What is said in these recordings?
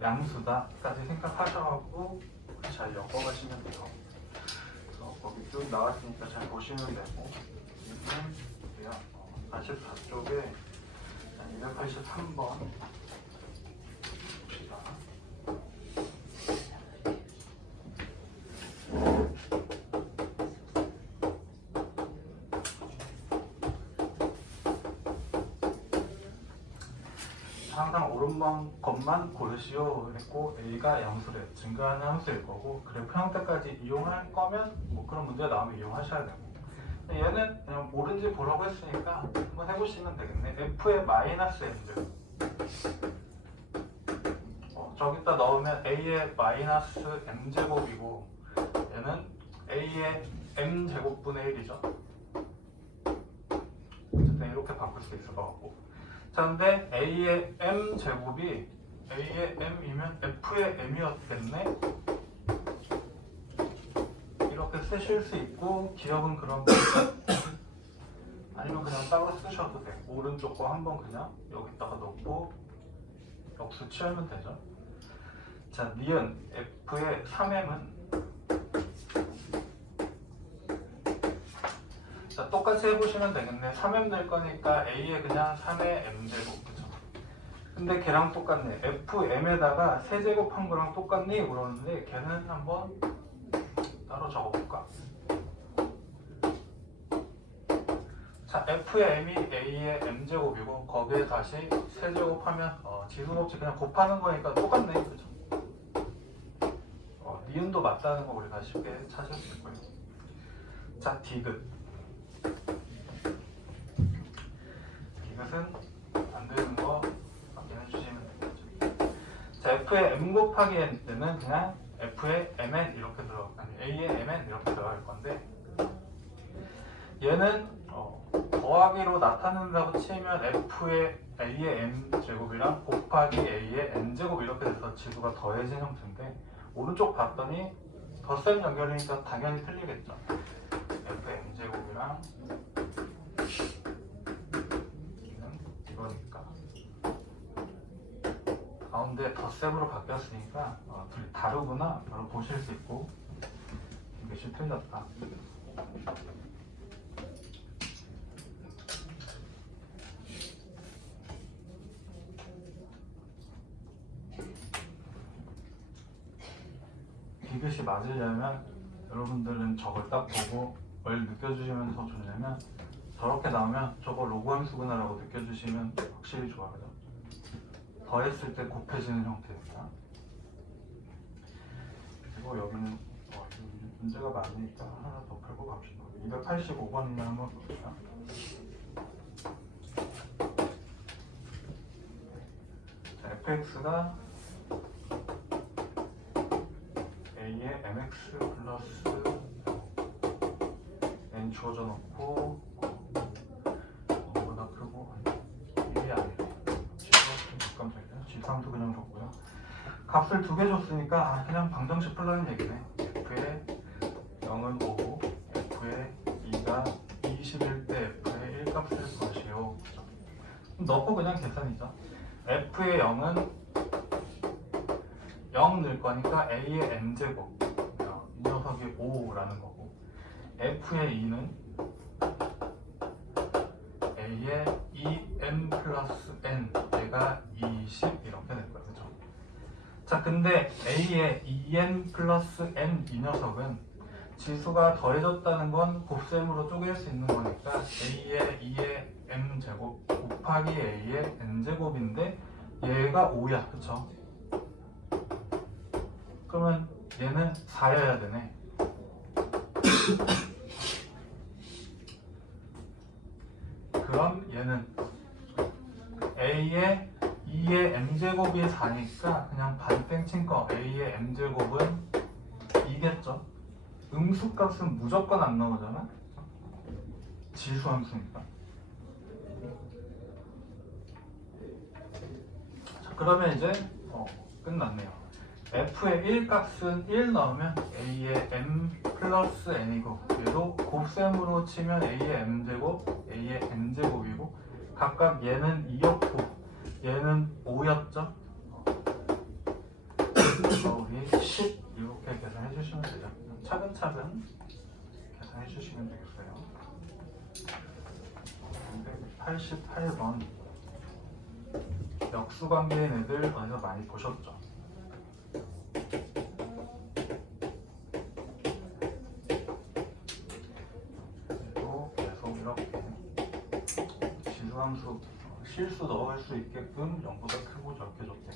양수다까지 생각하셔가지고 잘 엮어가시면 돼요. 그래서 거기 쭉 나왔으니까 잘 보시면 되고, 여기는 44쪽에 283번 봅시다. 항상 오른번 것만 고르시오 했고, A가 양수래 증가하는 함수일 거고, 그래프 형태까지 이용할 거면 뭐 그런 문제가 나오면 이용하셔야 되고, 얘는 그냥 모른지 보라고 했으니까 한번 해보시면 되겠네. F의 마이너스 M들 저기다 넣으면 A의 마이너스 M제곱이고, 얘는 A의 M제곱분의 1이죠. 어쨌든 이렇게 바꿀 수 있을 것 같고, 자, 근데 A의 M제곱이 A의 M이면 F의 M이었겠네? 이렇게 쓰실 수 있고, 기억은 그런 거 아니면 그냥 따로 쓰셔도 돼. 오른쪽 거 한번 그냥 여기다가 넣고 역수 취하면 되죠. 자, 니은 F의 3M은 자, 똑같이 해보시면 되겠네. 3M 낼 거니까 A에 그냥 3의 M제곱, 그죠? 근데 걔랑 똑같네. FM에다가 세제곱한 거랑 똑같니? 그러는데 걔는 한번 따로 적어볼까? 자, F의 M이 A의 M제곱이고, 거기에 다시 세제곱하면 지수가 없이 그냥 곱하는 거니까 똑같네, 그죠? 니은도 맞다는 거 우리가 쉽게 찾을 수 있고요. 자, 디귿. 디귿은 안 되는 거 확인해 주시면 되겠죠. 자, F의 M 곱하기 N는 그냥 F의 MN 이렇게 아니 A의 MN 이렇게 들어갈 건데, 얘는 더하기로 나타낸다고 치면 F의 A의 M 제곱이랑 곱하기 A의 N 제곱 이렇게 돼서 지수가 더해진 형태인데, 오른쪽 봤더니 덧셈 연결이니까 당연히 틀리겠죠. F의 M 제곱이랑 이거니까 가운데 덧셈으로 바뀌었으니까 둘이 다르구나 바로 보실 수 있고, 이것이 틀렸다. 디귿이 맞으려면 여러분들은 저걸 딱 보고 뭘 느껴주시면 더 좋냐면, 저렇게 나오면 저거 로그 함수구나 라고 느껴주시면 확실히 좋아요. 더했을 때 곱해지는 형태입니다. 그리고 여기는 문제가 많으니까 하나 더 풀고 갑시다. 285번이나 한번 볼게요. 자, fx가 a의 mx 플러스 n 주어져 놓고 보다 크고 1이 아니에요. 지수함수 그냥 줬고요. 값을 두 개 줬으니까 그냥 방정식 풀라는 얘기네. f의 0은 5, f의 2가 21 때 f의 1값을 구하시오. 넣고 그냥 계산이죠. f의 0은 0 넣을 거니까 a의 n제곱, 이 녀석이 5라는 거고, f의 2는 a의 2n 플러스 n, 얘가 20 이렇게 될 거예요. 그죠? 자, 근데 a의 2n 플러스 n 이 녀석은 지수가 더해졌다는 건 곱셈으로 쪼갤 수 있는 거니까 a의 2의 m제곱 곱하기 a의 n제곱인데 얘가 5야. 그쵸? 그러면 얘는 4여야 되네. 그럼 얘는 a의 2의 m제곱이 4니까 그냥 반땡친 거 a의 m제곱은 2겠죠. 음수값은 무조건 안 나오잖아. 지수함수니까. 자, 그러면 이제 끝났네요. f의 1값은 1 넣으면 a의 m 플러스 n이고, 얘도 곱셈으로 치면 a의 m제곱, a의 n제곱이고, 각각 얘는 2였고 얘는 5였죠. 그래서 우리 10 이렇게 계산해 주시면 되죠. 차근차근 계산해 주시면 되겠어요. 188번 역수관계인 애들 어디서 많이 보셨죠? 그리고 계속 이렇게 지수함수 실수 넣을 수 있게끔 0보다 크고 적게 적게.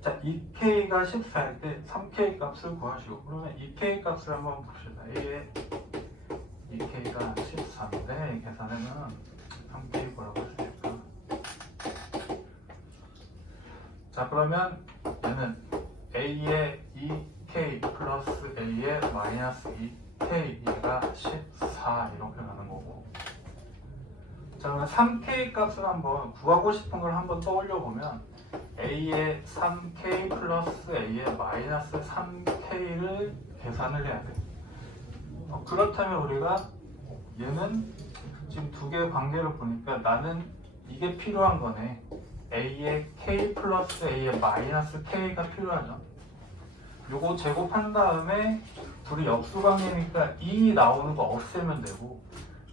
자, 2k가 14일 때 3k 값을 구하시고, 그러면 2k 값을 한번 봅시다. A의 2k가 14인데 계산하면 3k 뭐라고 할 수 있을까? 자, 그러면 얘는 A의 2k 플러스 A의 마이너스 2k 얘가 14 이렇게 가는 거고. 자, 그러면 3k 값을 한번 구하고 싶은 걸 한번 떠올려 보면 A의 3k 플러스 A의 마이너스 3k를 계산을 해야 돼. 그렇다면 우리가 얘는 지금 두 개의 관계를 보니까 나는 이게 필요한 거네. A의 k 플러스 A의 마이너스 k가 필요하죠. 요거 제곱한 다음에 둘이 역수관계니까 2 나오는 거 없애면 되고,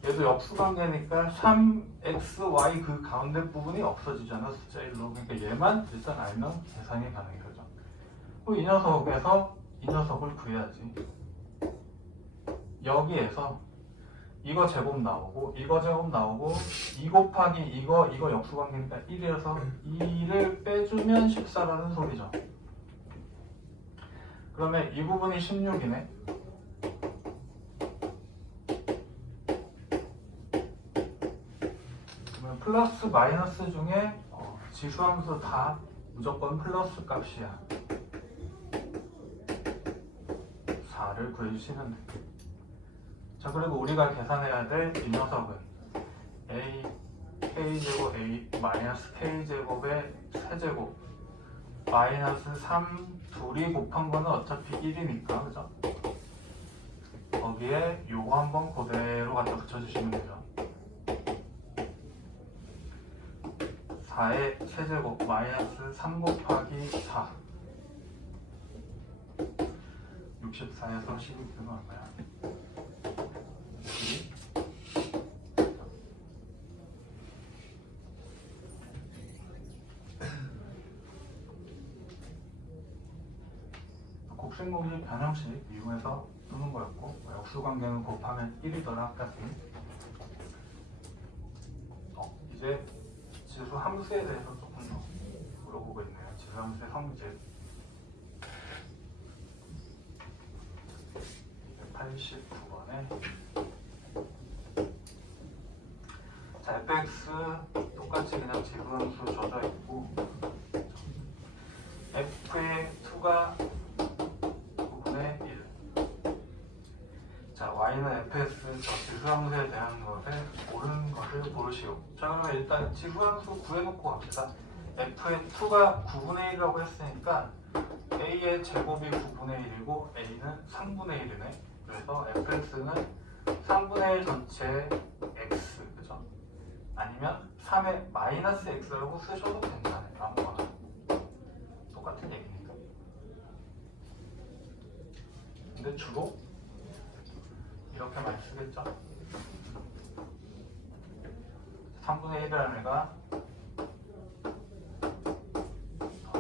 얘도 역수관계니까 3xy 그 가운데 부분이 없어지잖아, 숫자 1로. 그러니까 얘만 일단 알면 계산이 가능해. 그죠? 이 녀석에서 이 녀석을 구해야지. 여기에서 이거 제곱 나오고 이거 제곱 나오고 2 곱하기 이거 역수관계니까 1이라서 2를 빼주면 14라는 소리죠. 그러면 이 부분이 16이네. 그러면 플러스 마이너스 중에 지수함수 다 무조건 플러스 값이야. 4를 구해주시면 돼. 자, 그리고 우리가 계산해야 될 이 녀석은 a k제곱 a 마이너스 k제곱의 세제곱 마이너스 3 둘이 곱한 거는 어차피 1이니까, 그죠? 거기에 요거 한번 그대로 갖다 붙여주시면 되죠. 4의 세제곱 마이너스 3 곱하기 4 64에서 12 되면 얼마야? 곡식공식 변형식 이용해서 쓰는 거였고, 역수관계는 곱하면 1이더라 같은. 이제 지수 함수에 대해서 조금 더 물어보고 있네요. 지수 함수의 성질 89번에 자, fx 똑같이 그냥 지수 함수 젖어 있고, f의 2가 9분의 1. 자, y는 fs 저 지수함수에 대한 것을 모르는 것을 고르시오. 자, 그러면 일단 지수함수 구해놓고 갑시다. f의 2가 9분의 1이라고 했으니까 a의 제곱이 9분의 1이고 a는 3분의 1이네. 그래서 fx는 3분의 1 전체 x, 그죠? 아니면 3의 마이너스 x라고 쓰셔도 괜찮아요. 아무거나 똑같은 얘기니까. 근데 주로 이렇게 많이 쓰겠죠? 3분의 1이라는 애가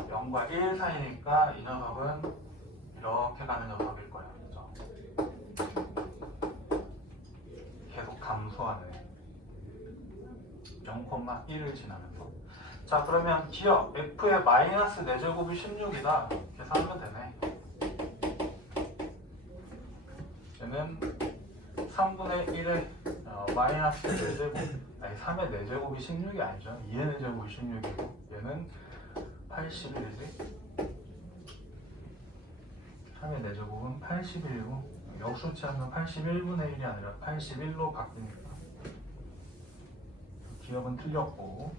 0과 1 사이니까 이 녀석은 이렇게 가는 녀석일 거예요. 그죠? 계속 감소하는 0,1을 지나면서. 자, 그러면 기억 f의 마이너스 4제곱이 16이다. 계산하면 되네. 얘는 3분의 1의 마이너스 4제곱, 아니 3의 4제곱이 16이 아니죠. 2의 4제곱이 16이고 얘는 81이지. 3의 4제곱은 81이고 역수치하면 81분의 1이 아니라 81로 바뀌니까 기억은 틀렸고.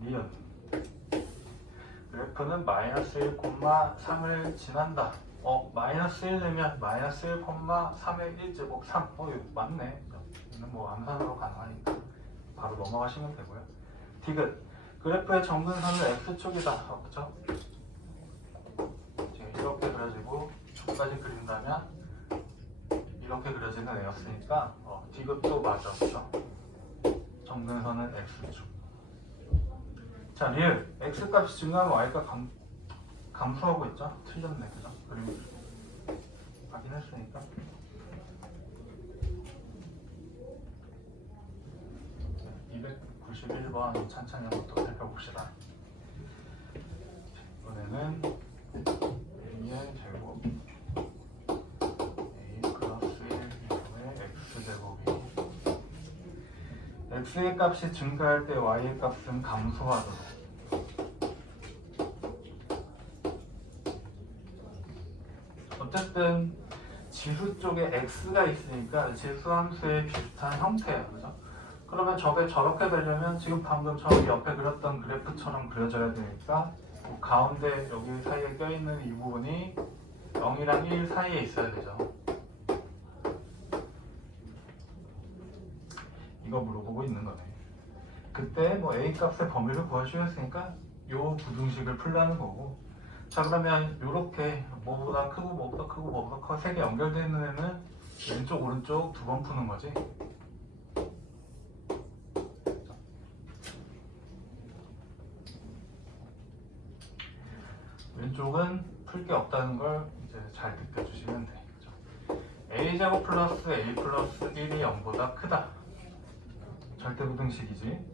니은 그래프는 마이너스 1, 3을 지난다. 마이너스 1 내면 마이너스 1, 3의 1제곱 3. 이거 맞네. 이는 뭐 암산으로 가능하니까 바로 넘어가시면 되고요. 디귿 그래프의 정근선은 x축이다. 그렇죠? 이렇게 그려지고 축까지 그린다면 이렇게 그려지는 애였으니까 디귿도 맞아. 그렇죠? 정근선은 x축. 자, 리을 x값이 증가하면 y가 감소하고 있죠? 틀렸네. 그죠? 그림 확인했으니까. 291번 찬찬히 한번 또 살펴봅시다. 이번에는 a의 제곱 a 플러스 1의 x제곱이 x의 값이 증가할 때 y의 값은 감소하도록. 어쨌든 지수 쪽에 x가 있으니까 지수함수의 비슷한 형태예요. 그죠? 그러면 저게 저렇게 되려면 지금 방금 저기 옆에 그렸던 그래프처럼 그려져야 되니까 가운데 여기 사이에 껴있는 이 부분이 0이랑 1 사이에 있어야 되죠. 이거 물어보고 있는 거네. 그때 뭐 a 값의 범위를 구해주셨으니까 요 부등식을 풀라는 거고. 자, 그러면 이렇게 뭐보다 크고 뭐보다 크고 뭐보다 커 세 개 연결되어 있는 애는 왼쪽 오른쪽 두 번 푸는 거지. 왼쪽은 풀 게 없다는 걸 이제 잘 느껴주시면 돼. 그죠? a제곱 플러스 a 플러스 1이 0보다 크다. 절대부등식이지.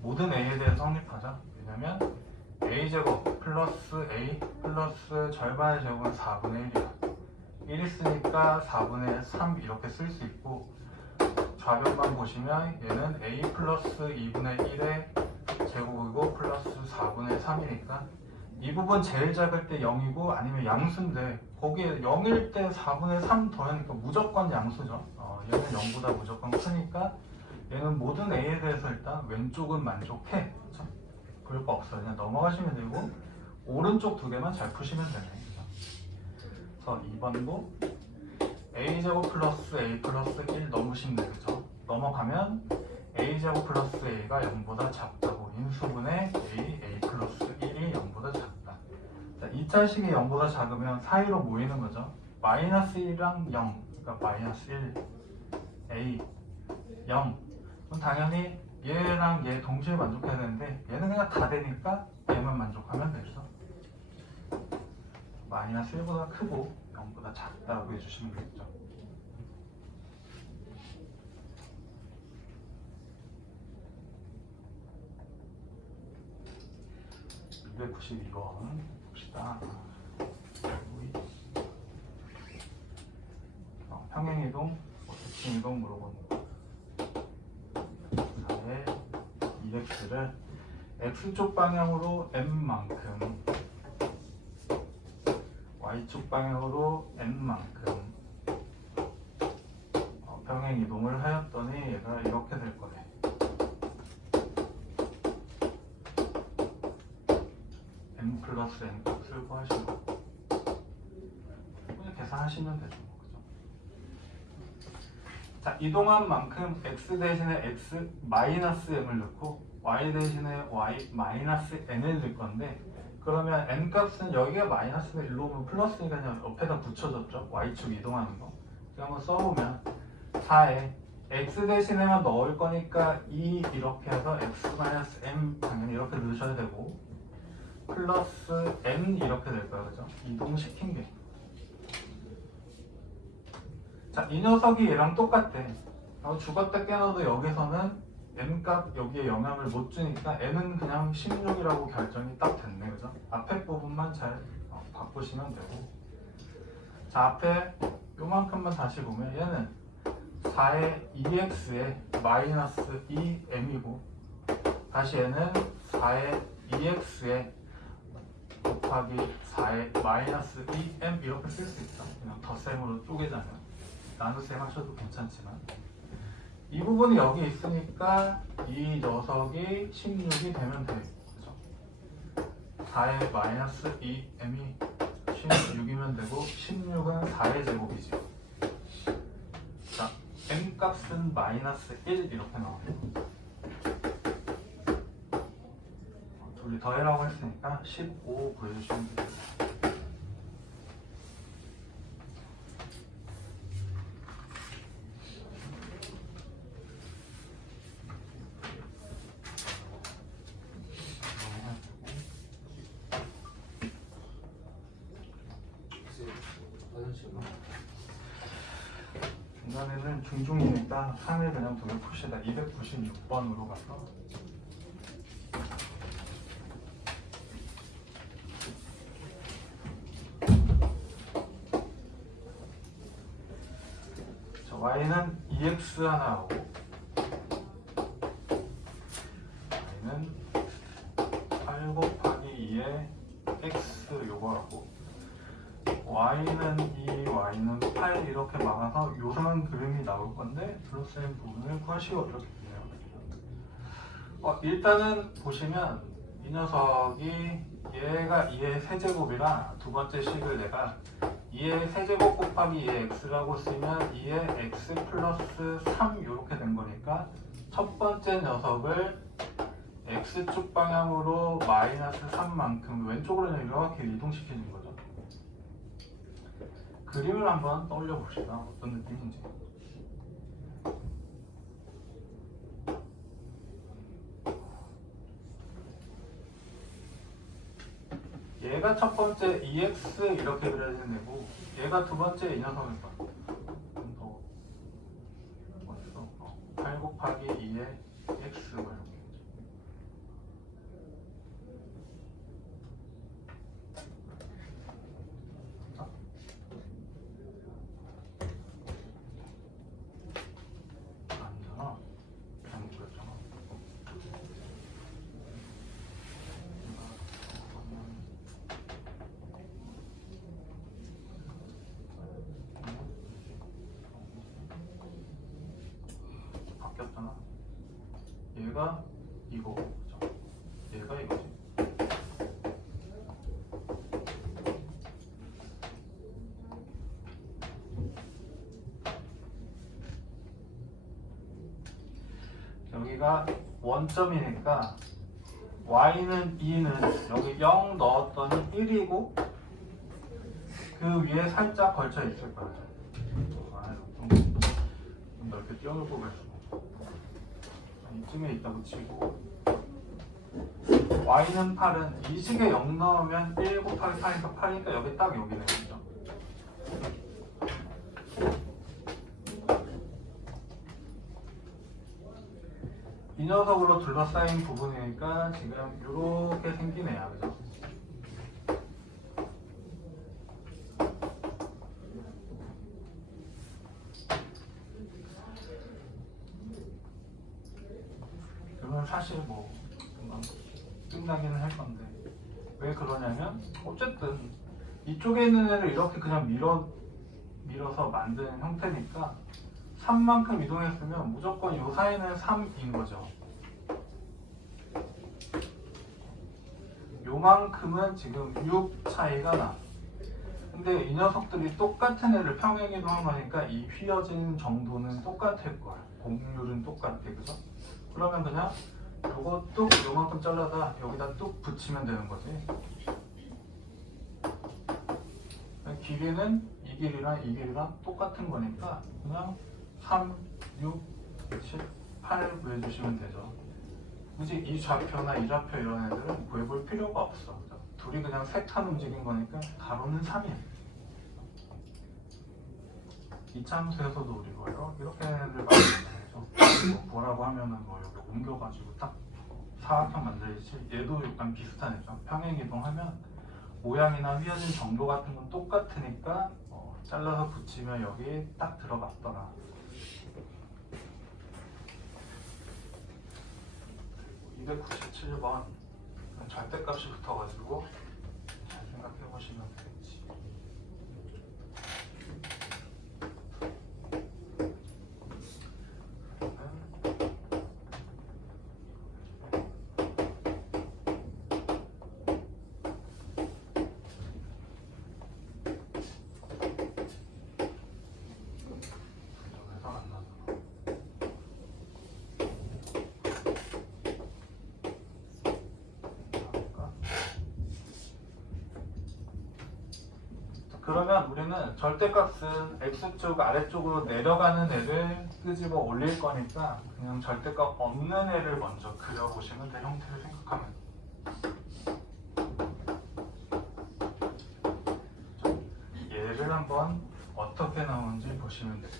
모든 a에 대해서 성립하자. 왜냐면 a제곱 플러스 a 플러스 절반의 제곱은 4분의 1이야. 1 있으니까 4분의 3 이렇게 쓸 수 있고, 좌변만 보시면 얘는 a 플러스 2분의 1의 제곱이고 플러스 4분의 3이니까 이 부분 제일 작을 때 0이고 아니면 양수인데 거기에 0일 때 4분의 3 더하니까 무조건 양수죠. 얘는 0보다 무조건 크니까 얘는 모든 a에 대해서 일단 왼쪽은 만족해. 그렇죠? 그럴 거 없어요. 그냥 넘어가시면 되고 오른쪽 두 개만 잘 푸시면 되네. 그래서 2번도 a제곱 플러스 a 플러스 1 너무 쉽네. 그죠? 넘어가면 a제곱 플러스 a가 0보다 작다고. 인수분의 a 플러스 1이 0보다 작다. 자, 2차식이 0보다 작으면 사이로 모이는 거죠. 마이너스 1이랑 0, 그러니까 마이너스 1, a, 0. 그럼 당연히 얘랑 얘 동시에 만족해야 되는데 얘는 그냥 다 되니까 얘만 만족하면 되죠. 마이너스 1보다 크고 0보다 작다고 해주시면 되겠죠. (292번) 봅시다. 평행이동, 대칭이동 물어보는 거. 4의 2x를 x쪽 방향으로 n만큼, y쪽 방향으로 n만큼 평행 이동을 하였더니 얘가 이렇게 될 거네. n 플러스 n 값을 구하시는 거. 그냥 계산하시면 되죠. 그죠? 자, 이동한 만큼 x 대신에 x 마이너스 m을 넣고 y 대신에 y 마이너스 n을 넣을 건데, 그러면 n 값은 여기가 마이너스가 1로 오면 플러스니까 그냥 옆에다 붙여줬죠. y축 이동하는 거. 한번 써보면 4에 x 대신에만 넣을 거니까 2 이렇게 해서 x-m 당연히 이렇게 넣으셔야 되고, 플러스 n 이렇게 될 거예요. 그죠? 이동시킨 게. 자, 이 녀석이 얘랑 똑같대. 죽었다 깨어도 여기서는 n값 여기에 영향을 못 주니까 n은 그냥 16이라고 결정이 딱 됐네. 그죠? 앞에 부분만 잘 바꾸시면 되고. 자, 앞에 요만큼만 다시 보면 얘는 4의 2x에 마이너스 2m이고, 다시 얘는 4의 2x에 곱하기 4의 마이너스 2m 이렇게 쓸 수 있죠. 그냥 덧셈으로 쪼개자면. 나눗셈 하셔도 괜찮지만 이 부분이 여기 있으니까 이 녀석이 16이 되면 돼요. 그죠? 4의 마이너스 2m이 16이면 되고 16은 4의 제곱이죠. 자, m 값은 마이너스 1 이렇게 나와요. 둘이 더해라고 했으니까 15 구해주시면 돼요. 중간에는 중중이니까 3을 그냥 두개 푸시다. 296번으로 가서 자, y는 2x 하나하고 y는 8 곱하기 2의 x 요거하고 y는 2, y는 8 이렇게 막아서 요상한 그림이 나올 건데 둘러싸인 부분을 구하시오 이렇게 되네요. 일단은 보시면 이 녀석이 얘가 2의 세제곱이라 두 번째 식을 내가 2의 세제곱 곱하기 2의 x라고 쓰면 2의 x 플러스 3 이렇게 된 거니까 첫 번째 녀석을 x축 방향으로 마이너스 3만큼 왼쪽으로 이렇게 이동시키는 거죠. 그림을 한번 떠올려 봅시다. 어떤 느낌인지. 얘가 첫 번째 2x 이렇게 그려지는 애고 얘가 두 번째 이 녀석일 거야. 더 어디서? 8 곱하기 2의 x 이렇게. 아니잖아. 잘못 그렸잖아. 바뀌었잖아. 얘가 이거, 그죠? 얘가 이거지. 여기가 원점이니까 y는 2는 여기 0 넣었더니 1이고 그 위에 살짝 걸쳐 있을 거예요. 좀 넓게 띄워놓고 그랬어. 이쯤에 있다고 치고 y는 8은 이 식에 0 넣으면 1 곱하기 4니까 8이니까 여기 딱 여기네. 그죠? 이 녀석으로 둘러싸인 부분이니까 지금 이렇게 생기네요. 그죠? 이건 사실 뭐 금방 끝나기는 할 건데 왜 그러냐면 어쨌든 이쪽에 있는 애를 이렇게 그냥 밀어서 만든 형태니까 3만큼 이동했으면 무조건 요 사이는 3인 거죠. 요만큼은 지금 6 차이가 나. 근데 이 녀석들이 똑같은 애를 평행 이동한 거니까 이 휘어진 정도는 똑같을 거야. 공률은 똑같아. 그죠? 그러면 그냥 요거 뚝 요만큼 잘라다 여기다 뚝 붙이면 되는 거지. 길이는 이 길이랑 이 길이랑 똑같은 거니까 그냥 3, 6, 7, 8 구해주시면 되죠. 굳이 이 좌표나 이 좌표 이런 애들은 구해볼 필요가 없어. 그죠? 둘이 그냥 세 칸 움직인 거니까 가로는 3이야. 이참수에서도 우리 뭐예요? 이렇게 애들 많이 만들죠. 뭐라고 하면은 뭐 여기 옮겨가지고 딱 사각형 만들지. 얘도 약간 비슷한 애죠. 평행 이동하면 모양이나 휘어진 정도 같은 건 똑같으니까 잘라서 붙이면 여기 딱 들어갔더라. 297번 절대값이 붙어가지고 잘 생각해 보시면 되겠지. 그러면 우리는 절대값은 x축 아래쪽으로 내려가는 애를 끄집어 올릴 거니까 그냥 절대값 없는 애를 먼저 그려보시면 돼. 형태를 생각하면. 얘를 한번 어떻게 나오는지 보시면 돼요.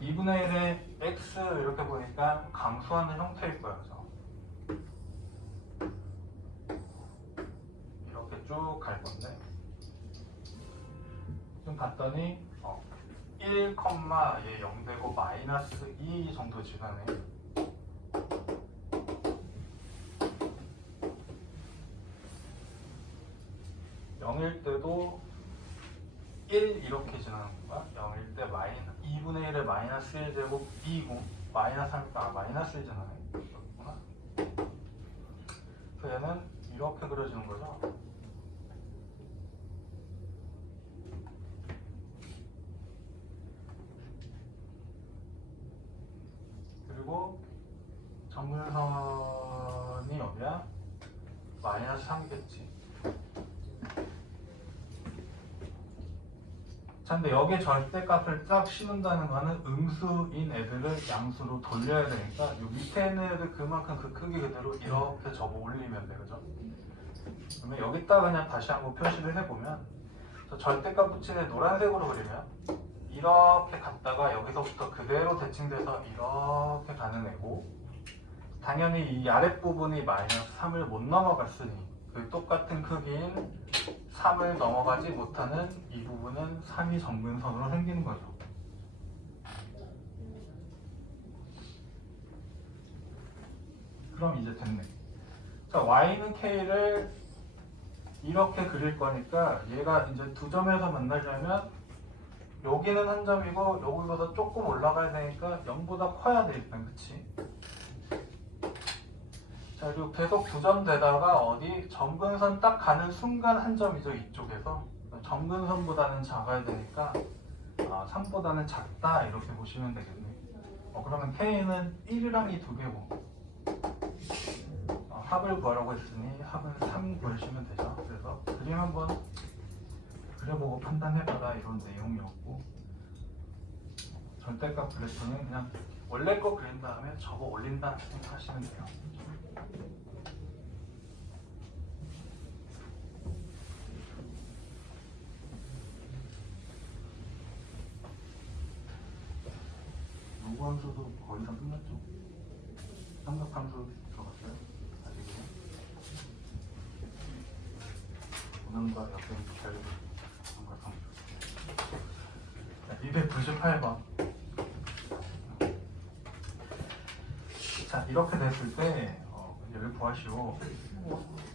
2분의 1의 x 이렇게 보니까 감소하는 형태일 거예요. 그죠? 이렇게 쭉 갈 건데 좀 봤더니 1, 얘 0 되고 마이너스 2 정도 지나네. 0일 때도 1 이렇게 지나는 거야. 0일 때 2분의 1의 마이너스 1제곱 2고 마이너스 1 지나네. 그렇구나. 그래서 얘는 이렇게 그려지는 거죠. 그리고 정근선이 어디야? 마이너스 3이겠지. 자, 근데 여기에 절대값을 딱 씌운다는 거는 음수인 애들을 양수로 돌려야 되니까 요 밑에 있는 애들 그만큼 그 크기 그대로 이렇게 접어 올리면 돼. 그죠? 그러면 여기다 그냥 다시 한번 표시를 해보면 절대값 붙인 애 노란색으로 그리면 이렇게 갔다가 여기서부터 그대로 대칭돼서 이렇게 가는 애고, 당연히 이 아랫부분이 마이너스 3을 못 넘어갔으니 그 똑같은 크기인 3을 넘어가지 못하는 이 부분은 3이 정근선으로 생기는 거죠. 그럼 이제 됐네. 자, y는 k를 이렇게 그릴 거니까 얘가 이제 두 점에서 만나려면 여기는 한 점이고 여기보다 조금 올라가야 되니까 0보다 커야 돼 일단. 그치? 자, 그리고 계속 두 점 되다가 어디 정근선 딱 가는 순간 한 점이죠. 이쪽에서 정근선보다는 작아야 되니까 3보다는 작다 이렇게 보시면 되겠네. 그러면 k는 1이랑 이 두 개고 합을 구하라고 했으니 합은 3 구하시면 되죠. 그래서 그림 한번 그려보고 판단해봐라 이런 내용이었고, 절대값 그래프는 그냥 원래 거 그린 다음에 접어 올린다 생각하시면 돼요. 요구 함수도 거의 다 끝났죠? 삼각함수 들어갔어요? 아직이요? 오늘과 옆에 별 삼각함수. 298번. 자, 이렇게 됐을 때 얘를 구하시오.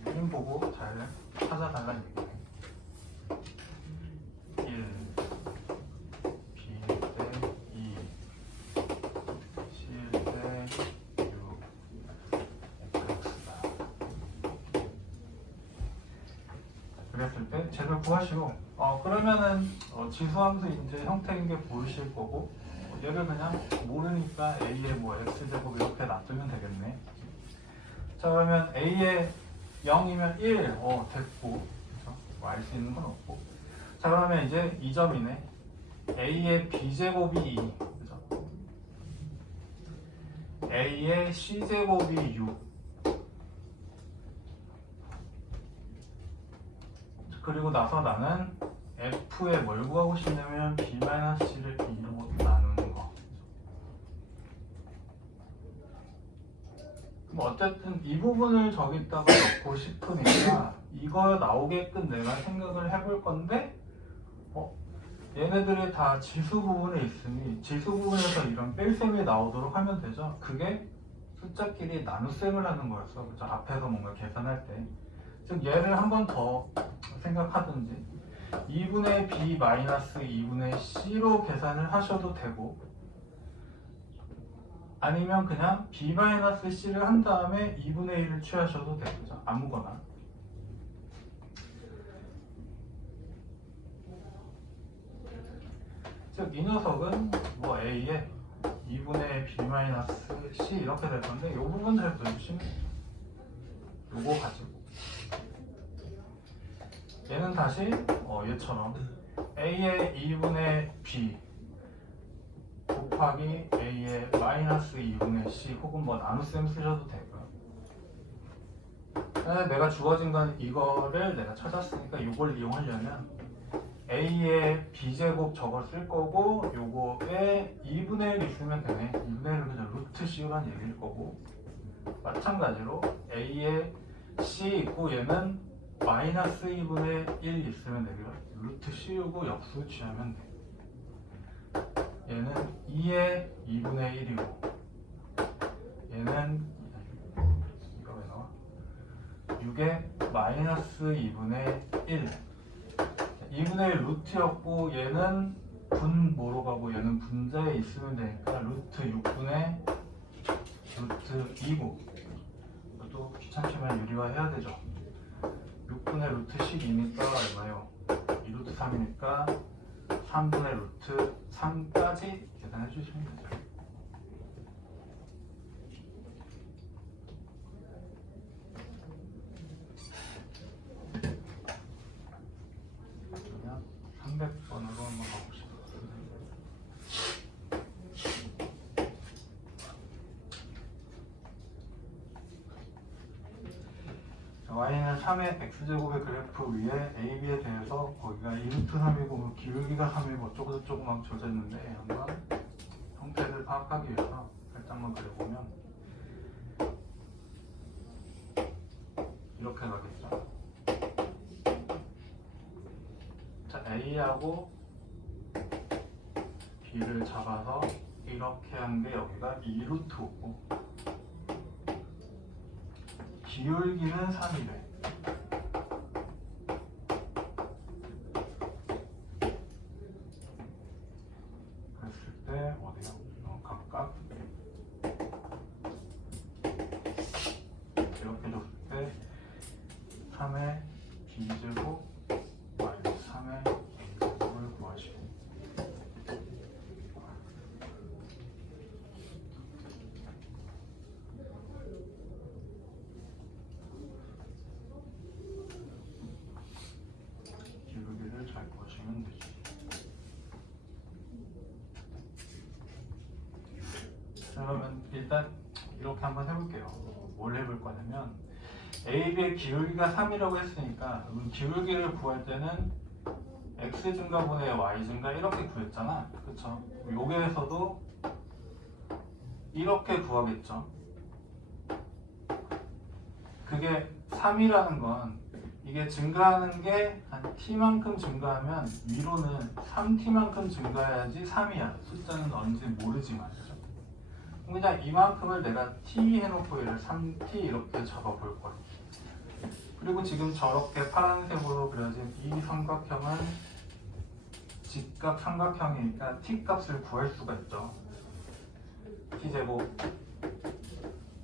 그림 보고 잘 찾아달라는 얘기예요. 1, B 대 2, C 대 6, X다. 그랬을 때 쟤를 구하시오. 그러면은 지수함수 이제 형태인 게 보이실 거고, 얘를 그냥 모르니까 A에 뭐 X제곱 이렇게 놔두면 되겠네. 자, 그러면 A에 0이면 1, 됐고, 그렇죠? 알 수 있는 건 없고. 자, 그러면 이제 이 점이네. A의 B제곱이 2, 그죠? A의 C제곱이 6. 그리고 나서 나는 F에 뭘 구하고 싶냐면 B-C를 B로 나누는 거. 어쨌든 이 부분을 저기다가 넣고 싶으니까 이거 나오게끔 내가 생각을 해볼 건데, 얘네들이 다 지수 부분에 있으니 지수 부분에서 이런 뺄셈이 나오도록 하면 되죠. 그게 숫자끼리 나눗셈을 하는 거였어. 그죠? 앞에서 뭔가 계산할 때. 즉 얘를 한 번 더 생각하든지 2분의 B 마이너스 2분의 C로 계산을 하셔도 되고, 아니면 그냥 B 마이너스 C를 한 다음에 2분의 1을 취하셔도 되죠. 아무거나. 즉 이 녀석은 뭐 A에 2분의 B 마이너스 C 이렇게 될 건데, 이 부분 잘 보여주시면 요거 가지고 얘는 다시 얘처럼 a의 2분의 b 곱하기 a의 마이너스 2분의 c 혹은 뭐 나눗셈 쓰셔도 되고요. 내가 주어진 건 이거를 내가 찾았으니까 이걸 이용하려면 a의 b제곱 저거 쓸 거고 요거에 2분의 1 있으면 되네. 2분의 1은 그냥 루트 c란 얘기일 거고, 마찬가지로 a의 c 있고 얘는 마이너스 2분의 1 있으면 되고요. 루트 c이고 역수 취하면 돼. 얘는 2의 2분의 1이고 얘는 이거 왜 나와? 6의 마이너스 2분의 1. 2분의 1 루트였고 얘는 분 뭐로 가고 얘는 분자에 있으면 되니까 루트 6분의 루트 2고, 이것도 귀찮지만 유리화해야 되죠. 6분의 루트 12니까 얼마요? 2루트 3이니까 3분의 루트 3까지 계산해 주시면 되죠. 그러면 300번으로 한번 가봅시다. y는 3의 x제곱의 그래프 위에 ab에 대해서 거기가 2루트 3이고 뭐 기울기가 3이고 어쩌고저쩌고 막 적어졌는데, 한번 형태를 파악하기 위해서 살짝만 그려보면 이렇게 가겠죠. 자, a하고 b를 잡아서 이렇게 한 게 여기가 2루트 5고 기울기는 3이래. 그랬을 때 어디요? 각각 이렇게 줬을 때 3의 b제곱 마이너스 3의 a제곱을 구하시고, 기울기를 잘 구하시면 되죠. 그러면 일단 이렇게 한번 해볼게요. 뭘 해볼 거냐면 AB의 기울기가 3이라고 했으니까 기울기를 구할 때는 x 증가분의 y 증가 이렇게 구했잖아. 그쵸? 여기에서도 이렇게 구하겠죠. 그게 3이라는 건 이게 증가하는 게 한 t만큼 증가하면 위로는 3t만큼 증가해야지 3이야. 숫자는 언제 모르지만. 그냥 이만큼을 내가 t 해놓고 얘를 3t 이렇게 잡아볼 거야. 그리고 지금 저렇게 파란색으로 그려진 이 삼각형은 직각 삼각형이니까 t 값을 구할 수가 있죠. t제곱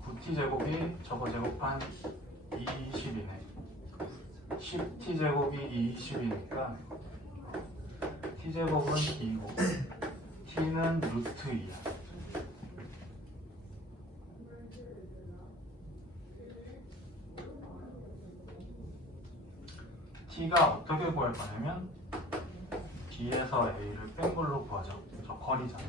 9t제곱이 저거 제곱한 20이네. 10t제곱이 20이니까 t제곱은 2고 t는 루트 2야. t가 어떻게 구할 거냐면 B에서 A를 뺀 걸로 구하죠. 저 거리잖아요.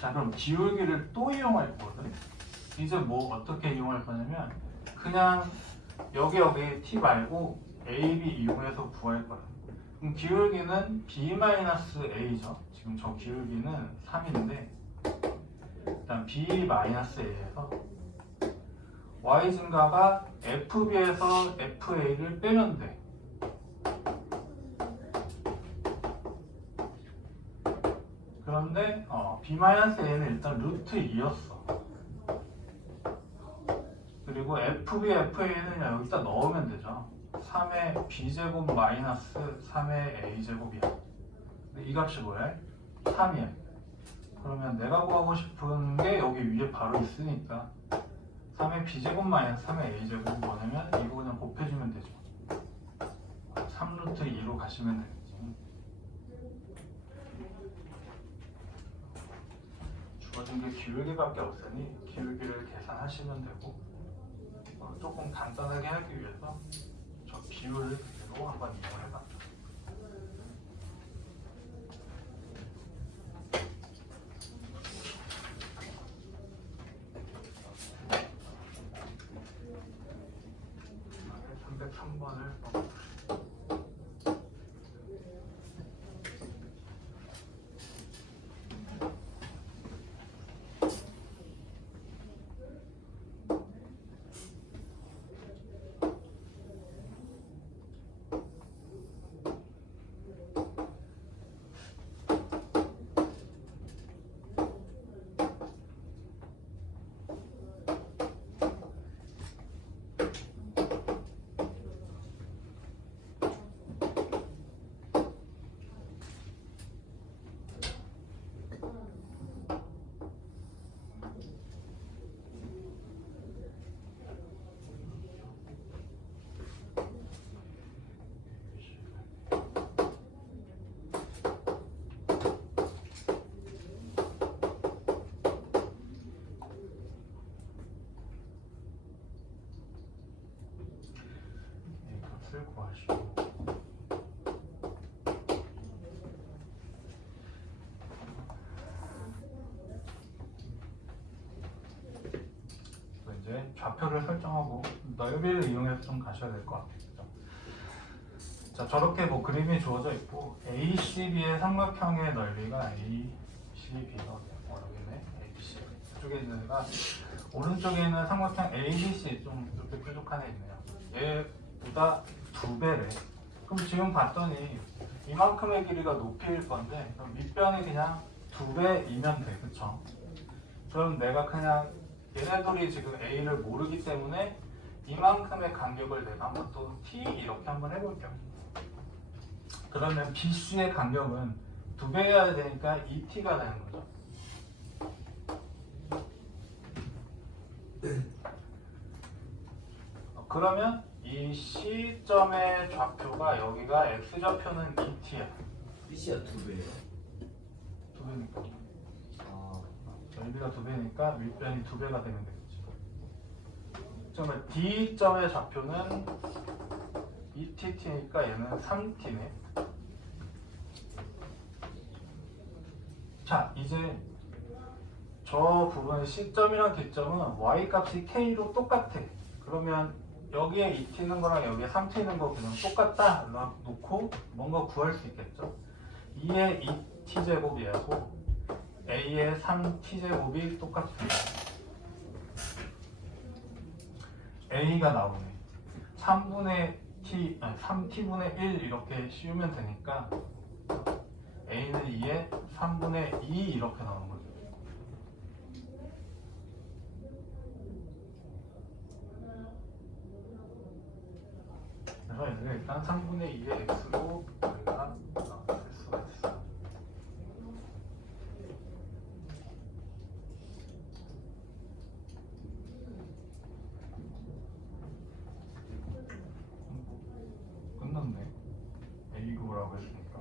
자, 그럼 기울기를 또 이용할 거거든. 이제 뭐 어떻게 이용할 거냐면 그냥 여기 t 말고 A, B 이용해서 구할 거야. 그럼 기울기는 B-A죠. 지금 저 기울기는 3인데 일단 B-A에서 y 증가가 FB에서 FA를 빼면 돼. 그런데 B-A는 일단 루트 2였어. 그리고 FB, FA는 여기다 넣으면 되죠. 3의 B제곱 마이너스 3의 A제곱이야. 이 값이 뭐야? 3이야. 그러면 내가 구하고 싶은 게 여기 위에 바로 있으니까 3의 B제곱 마이너스 3의 A제곱은 뭐냐면 이거 그냥 곱해주면 되죠. 3루트 2로 가시면 되겠지. 주어진 게 기울기밖에 없으니 기울기를 계산하시면 되고, 조금 간단하게 하기 위해서 저 비율을 그대로 한번 이용해봤죠. 네, 303번을 값을 구하시고 이제 좌표를 설정하고 넓이를 이용해서 좀 가셔야 될 것 같아요. 자, 저렇게 뭐 그림이 주어져 있고 ACB의 삼각형의 넓이가 ACB가 여기네. ABC 이쪽에 있는 애가 오른쪽에 있는 삼각형 ABC 좀 이렇게 뾰족한 애 있네요. 얘보다 2배래. 그럼 지금 봤더니 이만큼의 길이가 높이일 건데 그럼 밑변이 그냥 2배이면 돼, 그쵸? 그럼 내가 그냥 얘네들이 지금 A를 모르기 때문에 이만큼의 간격을 내가 한번 또 T 이렇게 한번 해볼게요. 그러면 BC의 간격은 2배여야 되니까 2T가 되는 거죠. 그러면 이 C점의 좌표가 여기가 X좌표는 2T야. BC가 2배예요? 2배니까. 넓이가 2배니까 윗변이 2배가 되면 되겠지. 그러면 D점의 좌표는 2TT니까 얘는 3T네. 자, 이제 저 부분 C점이랑 D점은 Y값이 K로 똑같아. 그러면 여기에 2T 있는 거랑 여기에 3T 있는 거 그냥 똑같다 놓고 뭔가 구할 수 있겠죠. 2의 2T제곱이하고 A의 3T제곱이 똑같습니다. A가 나오네. 3T분의 1 이렇게 씌우면 되니까 A는 2에 3분의 2 이렇게 나오는 거죠. 그래서 얘는 일단 3분의 2의 x로 우리가 쓸 수가 있어요. 끝났네. A 구라고 했으니까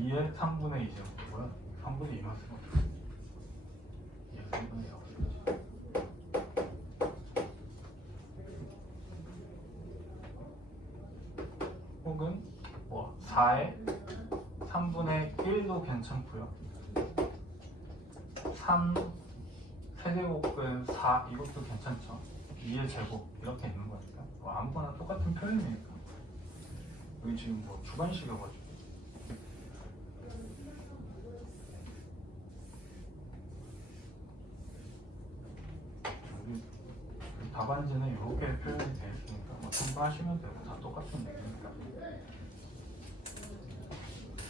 2의 3분의 2죠. 뭐야? 3분의 2만 쓰면 어떡해? 2의 3분의 2 없어야지. 혹은 뭐 4의 3분의 1도 괜찮고요. 3 세제곱은 4 이것도 괜찮죠. 2의 제곱 이렇게 있는 거니까 뭐 아무거나 똑같은 표현이니까. 여기 지금 뭐 주관식이어가지고 여기 답안지는 이렇게 표현이 되어 있으니까 뭐 참고하시면 되고 다 똑같은 얘기니까.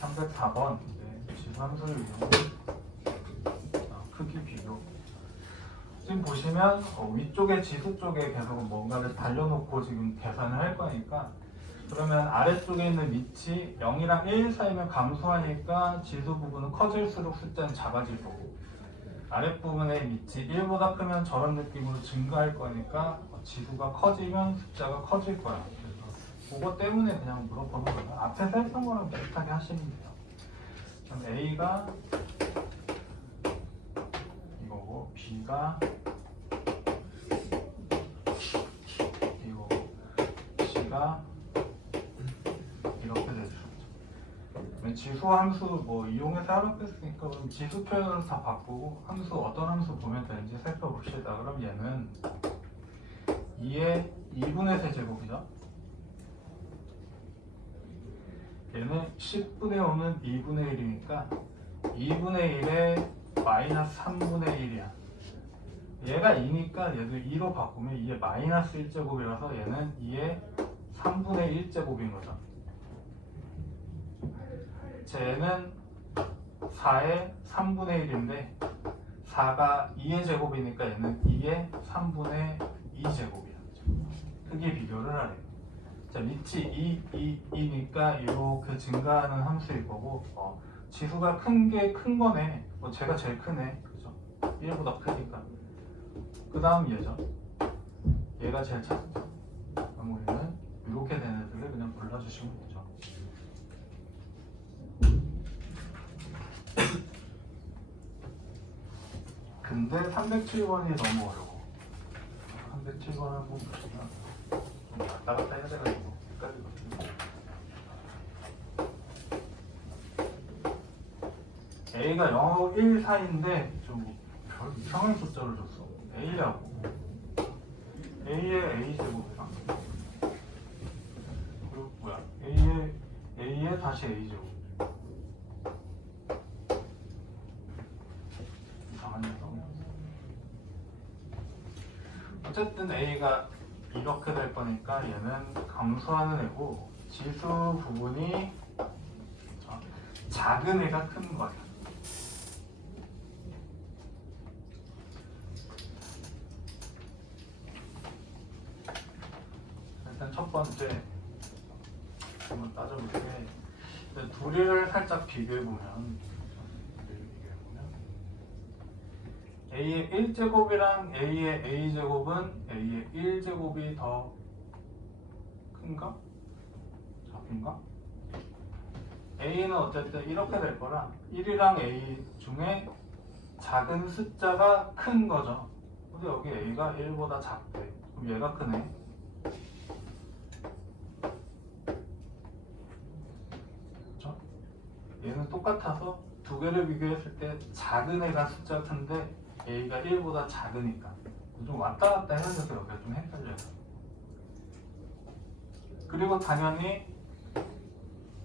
304번 이제 지수함수를 이용한 크기 비교. 지금 보시면 위쪽에 지수 쪽에 계속 뭔가를 달려놓고 지금 계산을 할 거니까 그러면 아래쪽에 있는 밑이 0이랑 1 사이면 감소하니까 지수 부분은 커질수록 숫자는 작아질 거고 아랫부분의 밑이 1보다 크면 저런 느낌으로 증가할 거니까 지수가 커지면 숫자가 커질 거야. 그래서 그거 때문에 그냥 물어보는 거예요. 앞에서 했던 거랑 비슷하게 하시면 돼요. 그럼 A가 이거고 B가 얘가 이렇게 되죠. 지수 함수 뭐 이용해서 하라고 했으니까 그럼 지수 표현으로 다 바꾸고 함수 어떤 함수 보면 되는지 살펴봅시다. 그럼 얘는 2의 2분의 세제곱이죠. 얘는 10분의 5는 2분의 1이니까 2분의 1에 마이너스 3분의 1이야. 얘가 2니까 얘도 2로 바꾸면 2의 마이너스 1제곱이라서 얘는 2의 3분의 1제곱인 거죠. 쟤는 4의 3분의 1인데 4가 2의 제곱이니까 얘는 2의 3분의 2제곱이야. 크기 비교를 하래요. 자, 밑이 2니까 이렇게 증가하는 함수일 거고 지수가 큰 게 큰 거네. 뭐 제가 제일 크네. 그죠? 1보다 크니까. 그 다음 얘죠. 얘가 제일 작죠. 그럼 우리는 이렇게 된 애들을 그냥 골라주시면 되죠. 근데 307번이 너무 어려워. 307번 한번 보시면 좀 왔다 갔다 해야 돼가지고 헷갈리거든요. A가 0하고 1 사이인데 좀 별 이상한 숫자를 줬어. A하고 A의 A제곱이랑 그리고 뭐야 A의 다시 A제곱. 이상한 녀석. 어쨌든 A가 이렇게 될 거니까 얘는 감소하는 애고 지수 부분이 작은 애가 큰 거야. 일단 첫 번째 한번 따져볼게. 둘을 살짝 비교해보면 A의 1제곱이랑 A의 A제곱은 A의 1제곱이 더 큰가? 작은가? A는 어쨌든 이렇게 될 거라 1이랑 A 중에 작은 숫자가 큰 거죠. 근데 여기 A가 1보다 작대. 그럼 얘가 크네. 그렇죠? 얘는 똑같아서 두 개를 비교했을 때 작은 애가 숫자 큰데 A가 1보다 작으니까 좀 왔다 갔다 해야 돼서 여기가 좀 헷갈려요. 그리고 당연히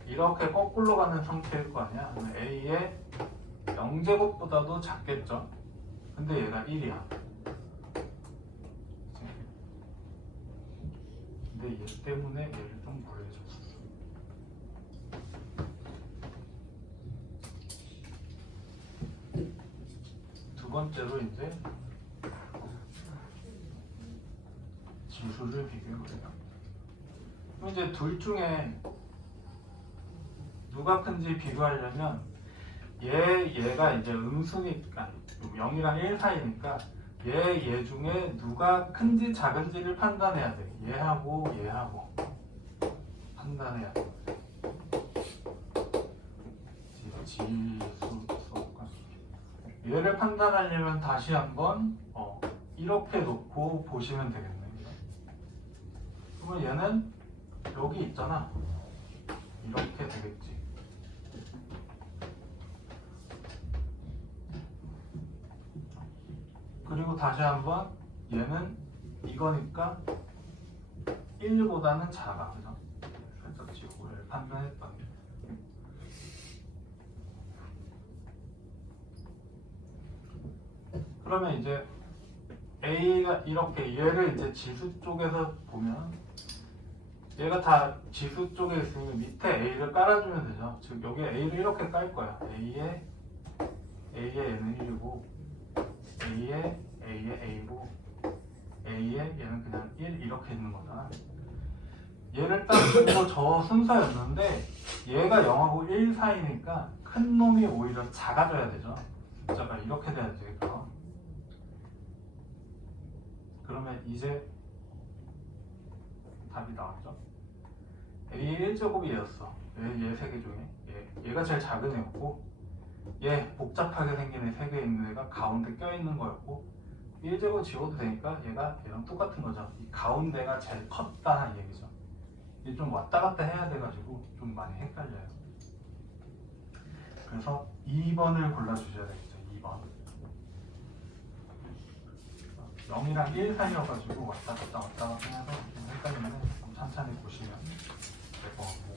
이렇게 거꾸로 가는 상태일 거 아니야. A의 0제곱보다도 작겠죠. 근데 얘가 1이야. 근데 얘 때문에 얘를 좀 무리해줬어. 두 번째로 이제 지수를 비교해보자. 그럼 이제 둘 중에 누가 큰지 비교하려면 얘가 이제 음수니까 0이랑 1 사이니까 얘 중에 누가 큰지 작은지를 판단해야 돼. 얘하고 판단해야 돼. 지수 써볼까? 얘를 판단하려면 다시 한번 이렇게 놓고 보시면 되겠네. 그러면 얘는 여기 있잖아. 이렇게 되겠지. 그리고 다시 한번 얘는 이거니까 1보다는 작아. 그죠? 살짝 지구를 판단했던 게. 그러면 이제 A가 이렇게 얘를 이제 지수 쪽에서 보면 얘가 다 지수 쪽에 있으면 밑에 A를 깔아주면 되죠. 즉 여기 A를 이렇게 깔 거야. A의 A는 1이고 A의 A고 A의 얘는 그냥 1 이렇게 있는 거잖아. 얘를 딱 두고 저 순서였는데 얘가 0하고 1 사이니까 큰 놈이 오히려 작아져야 되죠. 숫자가 이렇게 돼야지. 그러면 이제 답이 나왔죠. A의 1제곱이 얘였어. 얘 세 개 중에 얘가 제일 작은 애였고 얘 복잡하게 생긴 애 세 개 있는 애가 가운데 껴있는 거였고 1제곱 지워도 되니까 얘랑 똑같은 거죠. 이 가운데가 제일 컸다는 얘기죠. 이게 좀 왔다 갔다 해야 돼가지고 좀 많이 헷갈려요. 그래서 2번을 골라주셔야 되겠죠. 2번. 0이랑 1 사이여가지고 왔다 갔다 해서 좀 헷갈리는데 좀 천천히 보시면 될 것 같고.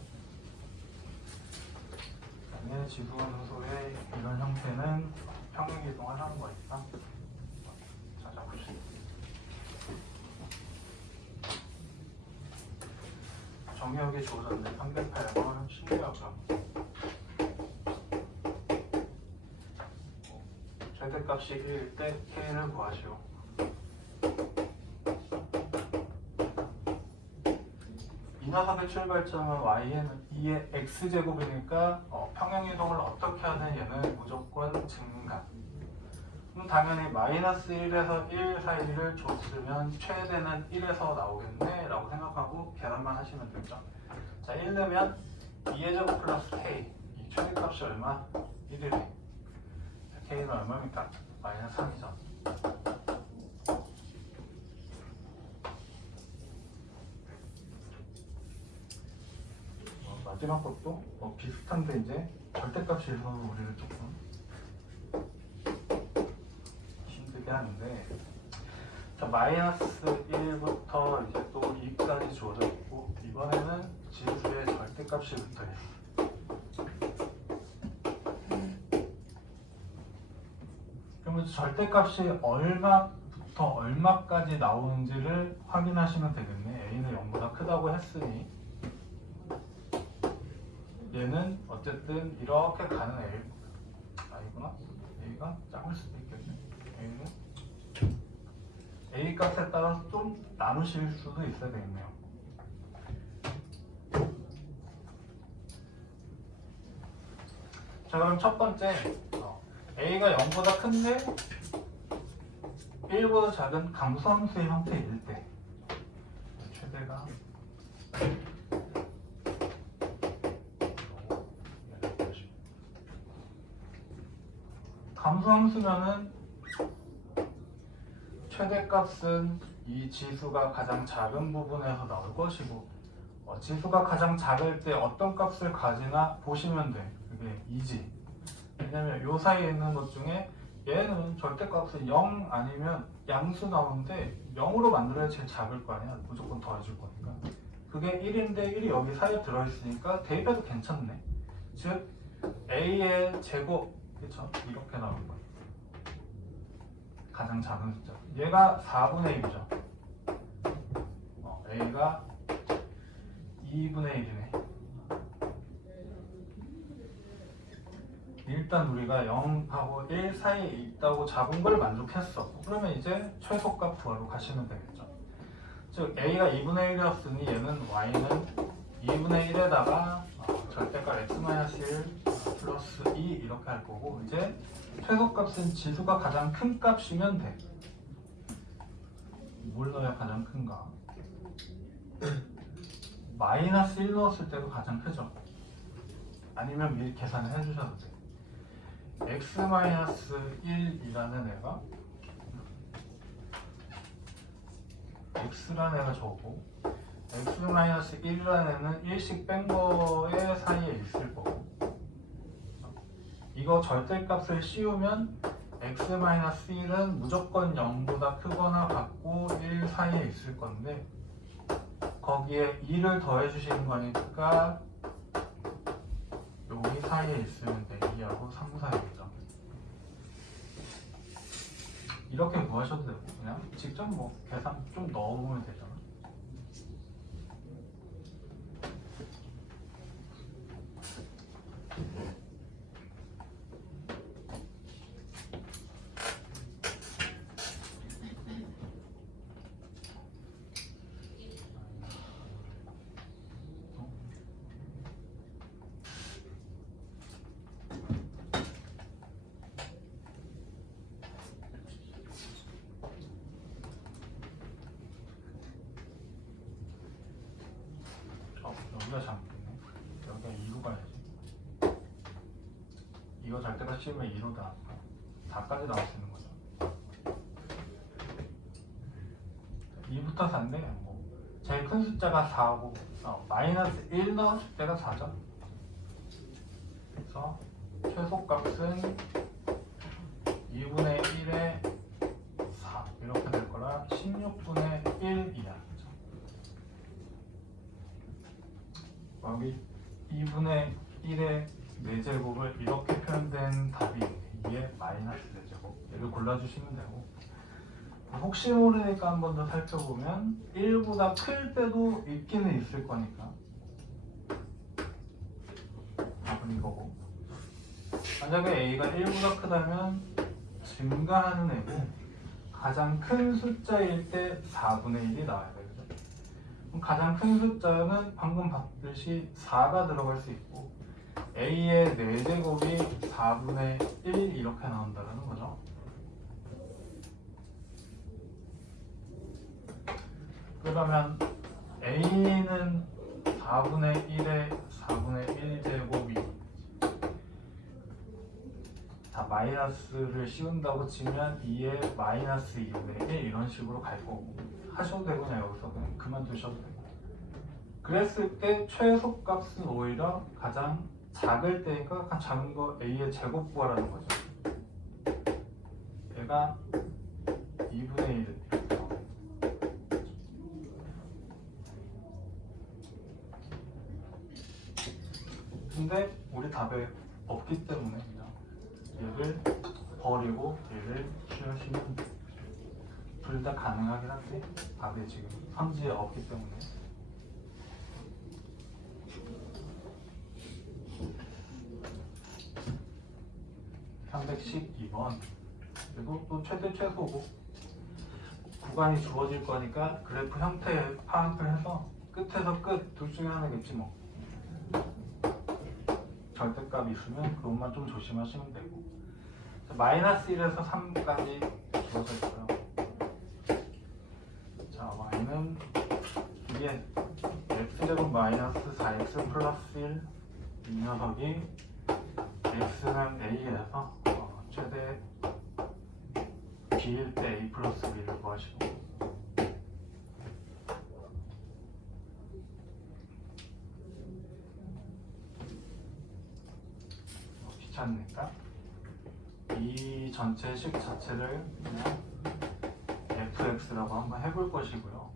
그다음에 지수원소의 이런 형태는 평행이동을 하는 거니까 찾아보시죠. 정의역이 주어졌는데 308번 신기하죠. 최대값이 1일 때 K를 구하시오. 이 녀석의 출발점은 Y는 2의 X제곱이니까 평행이동을 어떻게 하든 얘는 무조건 증가. 그럼 당연히 마이너스 1에서 1 사이를 줬으면 최대는 1에서 나오겠네 라고 생각하고 계산만 하시면 되죠. 자, 1 넣으면 2의 제곱 플러스 K. 이 최대값이 얼마? 1이래. K는 얼마입니까? 마이너스 3이죠. 마지막 것도 비슷한데 이제 절대값이 있어서 우리를 조금 힘들게 하는데, 자, 마이너스 1부터 이제 또 2까지 주어져 있고 이번에는 지수의 절대값이 붙어 있어. 그러면 절대값이 얼마부터 얼마까지 나오는지를 확인하시면 되겠네. A는 0보다 크다고 했으니 얘는 어쨌든 이렇게 가는 A구나. A가 작을 수도 있겠네. A는 A 값에 따라서 좀 나누실 수도 있어야 되겠네요. 자, 그럼 첫 번째 A가 0보다 큰데 1보다 작은 감소함수의 형태일 때 최대가 감소함수면은 최대값은 이 지수가 가장 작은 부분에서 나올 것이고 지수가 가장 작을 때 어떤 값을 가지나 보시면 돼. 그게 2지. 왜냐면 요 사이에 있는 것 중에 얘는 절대값이 0 아니면 양수 나오는데 0으로 만들어야 제일 작을 거 아니야. 무조건 더해줄 거니까. 그게 1인데 1이 여기 사이에 들어있으니까 대입해도 괜찮네. 즉 A의 제곱, 그쵸? 이렇게 나올 거예요. 가장 작은 숫자. 얘가 4분의 1이죠. A가 2분의 1이네. 일단 우리가 0하고 1 사이에 있다고 잡은 걸 만족했어. 그러면 이제 최소값 구하러 가시면 되겠죠. 즉 A가 2분의 1이었으니 얘는 Y는 2분의 1에다가 절대값 x-1 플러스 2 이렇게 할 거고, 이제 최소값은 지수가 가장 큰 값이면 돼. 뭘 넣어야 가장 큰가? 마이너스 1 넣었을 때도 가장 크죠. 아니면 미리 계산을 해주셔도 돼. x-1이라는 애가 x라는 애가 저고 x-1이라는 애는 1씩 뺀 거에 사이에 있을 거고, 이거 절대값을 씌우면 x-1은 무조건 0보다 크거나 같고 1 사이에 있을 건데 거기에 2를 더해 주시는 거니까 여기 사이에 있으면 돼. 2하고 3 사이겠죠. 이렇게 구하셔도 되고 그냥 직접 뭐 계산 좀 넣어보면 되잖아. 여기가 잘못됐네. 여기가 2로 가야지. 이거 절대값 씌우면 2로다. 4까지 나올 수 있는 거죠. 2부터 4인데 뭐 제일 큰 숫자가 4고 마이너스 1 넣었을 때가 4죠. 그래서 최소값은 2분의 1에 4 이렇게 될 거라 16분의 1이야. 여기 2분의 1의 4제곱을 이렇게 표현된 답이 있네. 2의 마이너스 4제곱. 얘를 골라주시면 되고, 혹시 모르니까 한 번 더 살펴보면 1보다 클 때도 있기는 있을 거니까 답은 이거고, 만약에 a가 1보다 크다면 증가하는 애고 가장 큰 숫자일 때 4분의 1이 나와야 되거든. 그럼 가장 큰 숫자는 방금 봤듯이 4가 들어갈 수 있고 a의 4제곱이 4분의 1 이렇게 나온다는 거죠. 그러면 a는 4분의 1에 4분의 1제곱이 다 마이너스를 씌운다고 치면 2에 마이너스 2분의 1 이런 식으로 갈 거고, 하셔도 되고 그냥 여기서 그냥 그만두셔도 되고, 그랬을 때 최소값은 오히려 가장 작을 때니까 가장 작은 거 a의 제곱 구하라는 거죠. 얘가 2분의 1 이렇게 나와요. 근데 우리 답에 없기 때문에 그냥 얘를 버리고 얘를 취하시면 둘 다 가능하긴 한데 답에 지금 선지에 없기 때문에. (312번) 그리고 또 최대 최소고 구간이 주어질 거니까 그래프 형태에 파악을 해서 끝에서 끝 둘 중에 하나겠지 뭐. 절대값 있으면 그것만 좀 조심하시면 되고, 마이너스 1에서 3까지 주어져 있고요. 자, y는 이게 x제곱 마이너스 4x 플러스 1 이 녀석이 x는 a에서 최대 b일 때 a 플러스 b를 구하시고, 귀찮으니까 이 전체식 자체를 그냥 fx라고 한번 해볼 것이고요.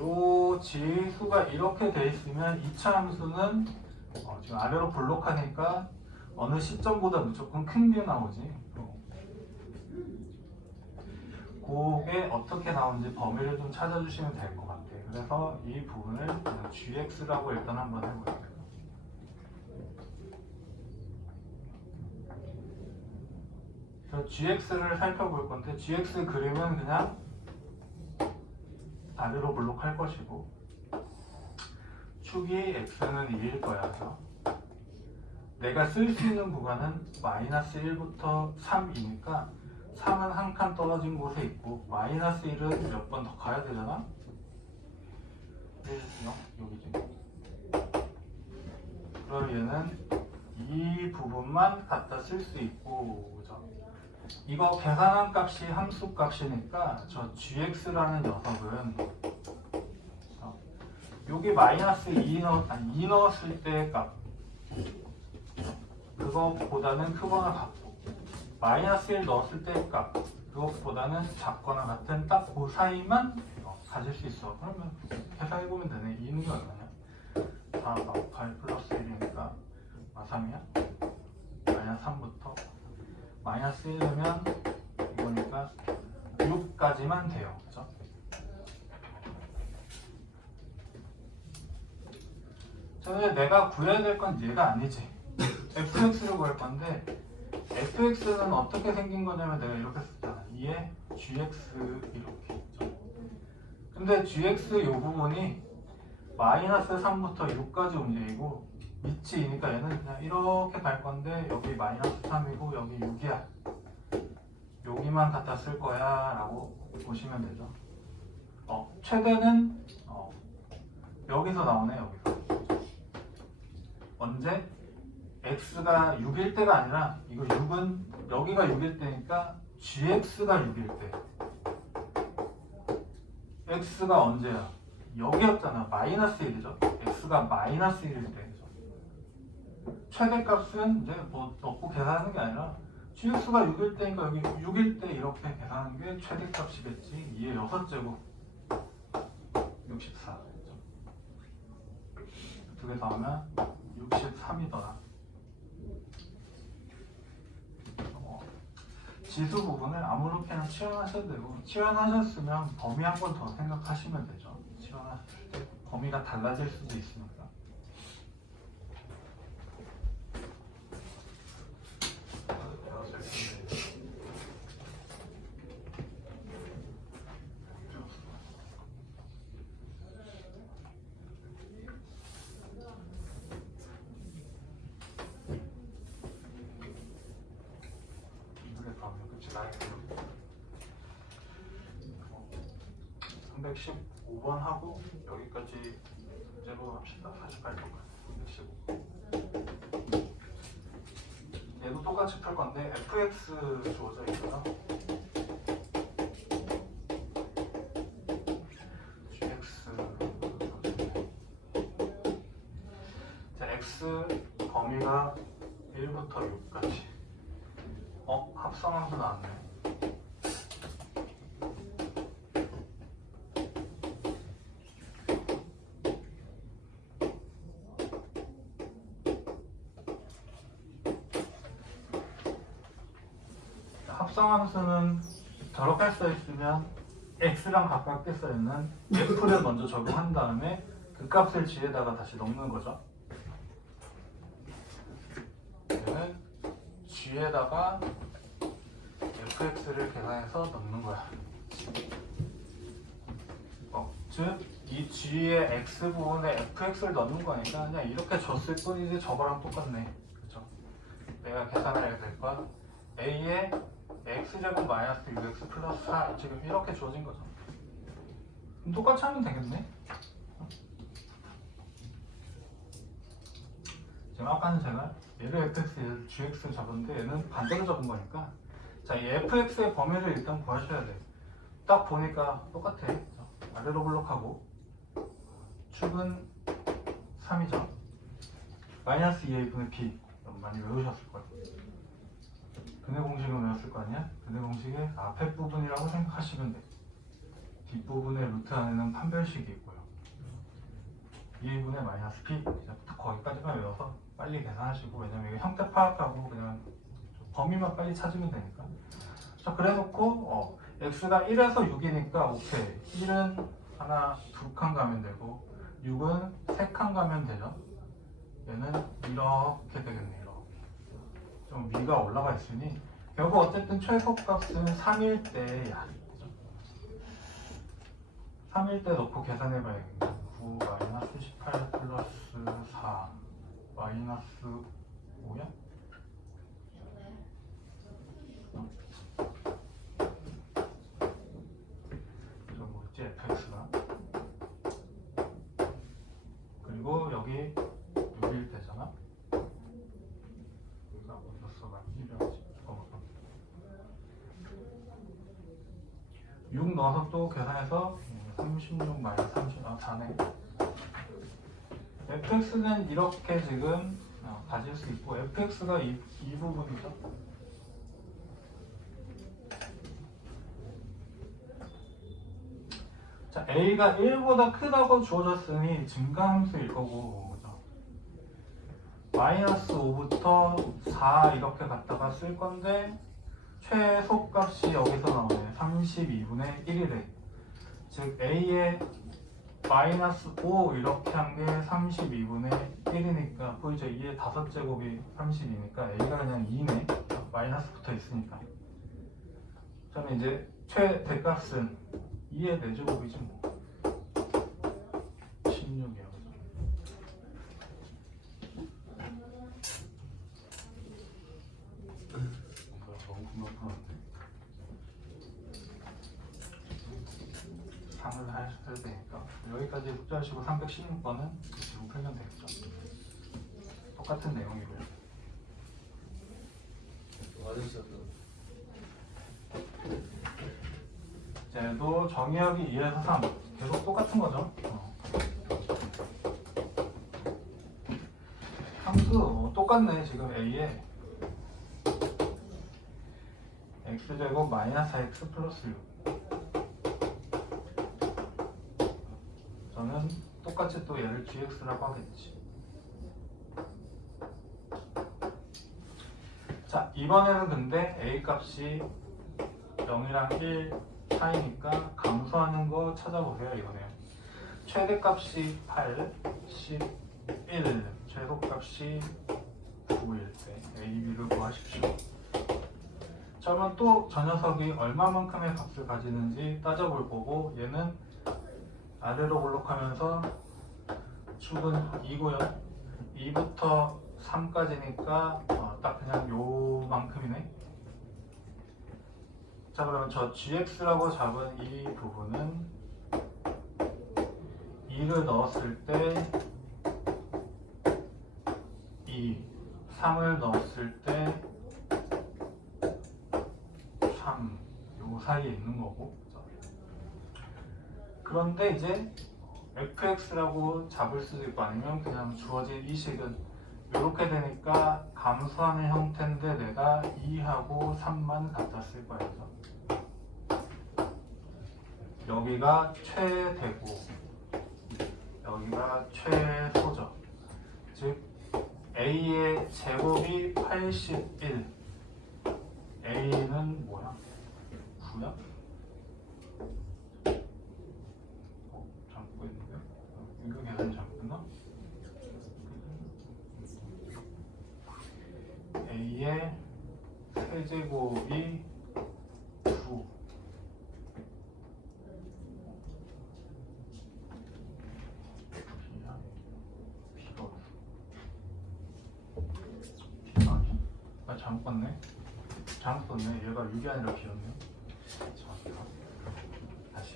요 지수가 이렇게 돼 있으면 2차 함수는 지금 아래로 볼록하니까 어느 시점보다 무조건 큰 게 나오지. 그게 어떻게 나오는지 범위를 좀 찾아주시면 될 것 같아요. 그래서 이 부분을 그냥 gx라고 일단 한번 해볼게요. 그래서 gx를 살펴볼 건데, gx 그림은 그냥 아래로 볼록할 것이고 축이 x는 2일 거야. 그래서 내가 쓸 수 있는 구간은 마이너스 1부터 3이니까 3은 한 칸 떨어진 곳에 있고 마이너스 1은 몇 번 더 가야 되잖아. 여기지. 그럼 얘는 이 부분만 갖다 쓸 수 있고, 그죠? 이거 계산한 값이 함수 값이니까 저 gx라는 녀석은 여기 마이너스 2 넣었을 때 값 그거보다는 크거나 같고, 마이너스 1 넣었을 때 값 그것보다는 작거나 같은 딱 그 사이만 가질 수 있어. 그러면 계산해보면 되네. 2는 얼마냐? 4, 8 플러스 1이니까 3이야? 마이너스 3부터 마이너스 1 넣으면 이거니까 6까지만 돼요. 그죠? 자, 근데 내가 구해야 될 건 얘가 아니지. fx를 구할 건데, fx는 어떻게 생긴 거냐면 내가 이렇게 썼잖아. 2에 gx 이렇게 했죠. 근데 gx 요 부분이 마이너스 3부터 6까지 움직이고 밑이 2니까 얘는 그냥 이렇게 갈 건데, 여기 마이너스 3이고 여기 6이야. 여기만 갖다 쓸 거야 라고 보시면 되죠. 최대는 여기서 나오네. 여기서 언제? x가 6일 때가 아니라, 이거 6은 여기가 6일 때니까 gx가 6일 때 x가 언제야? 여기였잖아. 마이너스 1이죠. x가 마이너스 1일 때. 최대값은 이제 뭐 넣고 계산하는 게 아니라 GX가 6일 때니까 여기 6일 때 이렇게 계산하는 게 최대값이겠지. 2의 6제곱 64. 두 개 더하면 63이더라. 지수 부분을 아무렇게나 치환하셔도 되고, 치환하셨으면 범위 한 번 더 생각하시면 되죠. 치환하실 때 범위가 달라질 수도 있으니까. 이렇게 가면 그치 나이 315번 하고 여기까지 문제로 합시다. 48번까지 315. 얘도 똑같이 풀 건데 fx 주어져 있고요. gx 자, x 범위가 1부터 6까지. 합성함수 나왔네. 합성함수는 저렇게 써 있으면 x랑 가깝게 써 있는 f를 먼저 적용한 다음에 그 값을 g에다가 다시 넣는 거죠. 얘는 g에다가 fx를 계산해서 넣는 거야. 즉, 이 g의 x 부분에 fx를 넣는 거니까 그냥 이렇게 줬을 뿐이지 저거랑 똑같네. 그죠? 내가 계산해야 될 건 a의 x제곱 마이너스 6x 플러스 4 지금 이렇게 주어진 거죠. 그럼 똑같이 하면 되겠네. 지금 아까는 제가 얘를 fx, 얘를 gx 잡았는데 얘는 반대로 잡은 거니까 자, 이 fx의 범위를 일단 구하셔야 돼. 딱 보니까 똑같아. 아래로 블록하고 축은 3이죠. 마이너스 2a분의 b 많이 외우셨을 거예요. 근의 공식은 외웠을 거 아니야? 근의 공식의 앞에 부분이라고 생각하시면 돼. 뒷부분의 루트 안에는 판별식이 있고요. 2a분의 마이너스 b 딱 거기까지만 외워서 빨리 계산하시고, 왜냐면 이거 형태 파악하고 그냥 범위만 빨리 찾으면 되니까. 자, 그래 놓고 x가 1에서 6이니까 오케이. 1은 하나, 2칸 가면 되고 6은 3칸 가면 되죠. 얘는 이렇게 되겠네요. 좀 위가 올라가 있으니 결국 어쨌든 최소값은 3일 때야. 3일 때 놓고 계산해 봐야겠네. 9 마이너스 18 플러스 4 마이너스 5야? 그래서 뭐였지? fx가 그리고 여기 6일 때잖아. 여기가 어디서 막 6 넣어서 또 계산해서 36 마이너스 30, 4네. fx는 이렇게 지금 가질 수 있고 fx가 이 부분이죠. 자, a가 1보다 크다고 주어졌으니 증가함수일 거고, 그죠? 마이너스 5부터 4 이렇게 갖다가 쓸 건데 최소값이 여기서 나오네. 32분의 1이래. 즉 a의 마이너스 5 이렇게 한 게 32분의 1이니까 보이죠? 2의 5제곱이 32니까 a가 그냥 2네. 마이너스 붙어 있으니까. 저는 이제 최대값은 2의 4제곱이지 뭐. 16이요. 너무 금방 풀었는데. 3을 하셔야 되니까 여기까지 숙제하시고 316번은 지금 풀면 되겠죠. 똑같은 내용이고요. 얘도 정의역이 2에서 3 계속 똑같은 거죠. 함수 똑같네. 지금 A에 x제곱 마이너스 x 플러스 6 저는 똑같이 또 얘를 gx라고 하겠지. 자, 이번에는 근데 a 값이 0이랑 1 사이니까 감소하는 거 찾아보세요. 이거네요. 최대값이 8, 11, 최소값이 9일 때 a, b를 구하십시오. 자, 그러면 또 저 녀석이 얼마만큼의 값을 가지는지 따져볼 거고, 얘는 아래로 블록하면서 축은 2고요. 2부터 3까지니까 딱 그냥 요만큼이네. 자, 그러면 저 gx라고 잡은 이 부분은 2를 넣었을 때 2, 3을 넣었을 때 3, 요 사이에 있는 거고. 그런데 이제 fx라고 잡을 수도 있고 아니면 그냥 주어진 이 식은 이렇게 되니까 감소하는 형태인데 내가 2하고 3만 갖다 쓸 거예요. 여기가 최대고 여기가 최소죠. 즉 a의 제곱이 81, a는 뭐야? 9야? 잠고 있는데요? 이거 계산 잠깐나? a의 세제곱이 9 잘못 봤네. 잘못 썼네. 얘가 6이 아니라 B였네요. 다시.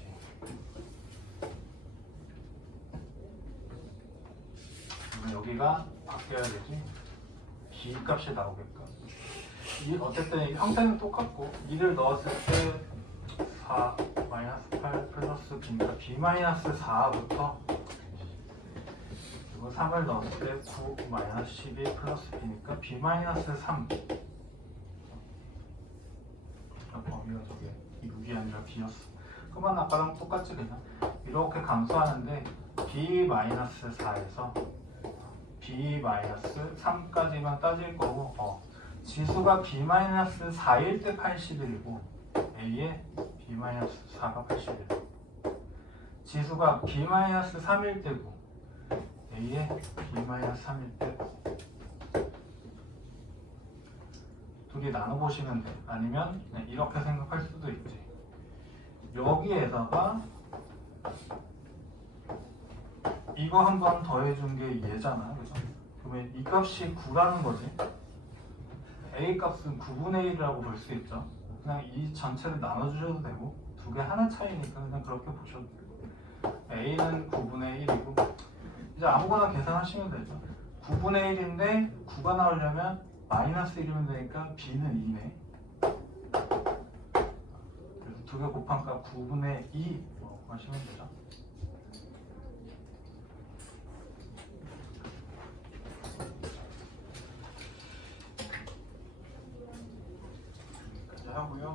그러면 여기가 바뀌어야 되지. B 값이 나오게끔. 어쨌든 이 형태는 똑같고 2를 넣었을 때 4 마이너스 8 플러스 B니까 B 마이너스 4부터 그리고 3을 넣었을 때 9 마이너스 12 플러스 B니까 B 마이너스 3 범위가 저게 6이 아니라 B였어. 그러면 아까랑 똑같지. 그냥 이렇게 감소하는데 B 마이너스 4에서 B 마이너스 3까지만 따질 거고 지수가 B 마이너스 4일 때 81이고 A에 B 마이너스 4가 81. 지수가 B 마이너스 3일 때고 A에 B 마이너스 3일 때 둘이 나눠보시면 돼. 아니면 그냥 이렇게 생각할 수도 있지. 여기에다가 이거 한 번 더해준 게 얘잖아. 그죠? 그러면 이 값이 9라는 거지. A 값은 9분의 1이라고 볼 수 있죠. 그냥 이 전체를 나눠주셔도 되고 두 개 하나 차이니까 그냥 그렇게 보셔도 되고 A는 9분의 1이고 이제 아무거나 계산하시면 되죠. 9분의 1인데 9가 나오려면 마이너스 1이면 되니까 B는 2네. 그래서 두 개 곱한 값 9분의 2 하시면 되죠. 여기까지 하고요.